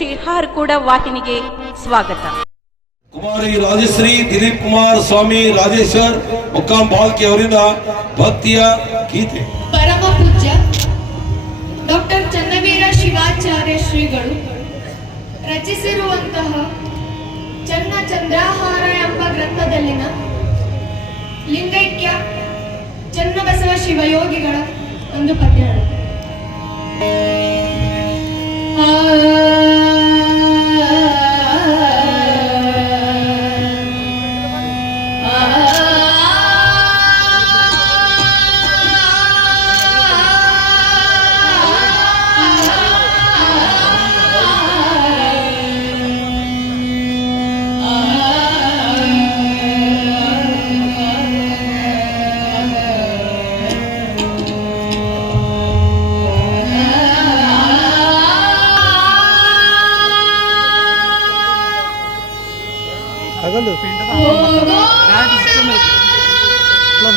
ಶಿರ್ಹಾರ್ ಕೂಡ ವಾಹಿನಿಗೆ ಸ್ವಾಗತ. ಕುಮಾರಿ ರಾಜಶ್ರೀ ದಿಲೀಪ್ ಕುಮಾರ್ ಸ್ವಾಮಿ ರಾಜೇಶ್ವರ್ ಮುಕ್ಕಾಂ ಬಾಲ್ಕಿ ಅವರಿಂದ ಭಕ್ತಿಯ ಗೀತೆ. ಪರಮ ಪೂಜ್ಯ ಡಾಕ್ಟರ್ ಚನ್ನವೀರ ಶಿವಾಚಾರ್ಯ ಶ್ರೀಗಳು ರಚಿಸಿರುವಂತಹ ಚನ್ನ ಚಂದ್ರಾಹಾರ ಎಂಬ ಗ್ರಂಥದಲ್ಲಿನ ಲಿಂಗೈಕ್ಯ ಚನ್ನಬಸವ ಶಿವಯೋಗಿಗಳ ಒಂದು ಪದ್ಯ.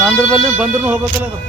ನಂದ್ರ ಬಲ್ಲಿ ಬಂದ್ರು ಹೋಗ್ಬೇಕಲ್ಲ ಅದು.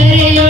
ಕಿರಣಿಯೋ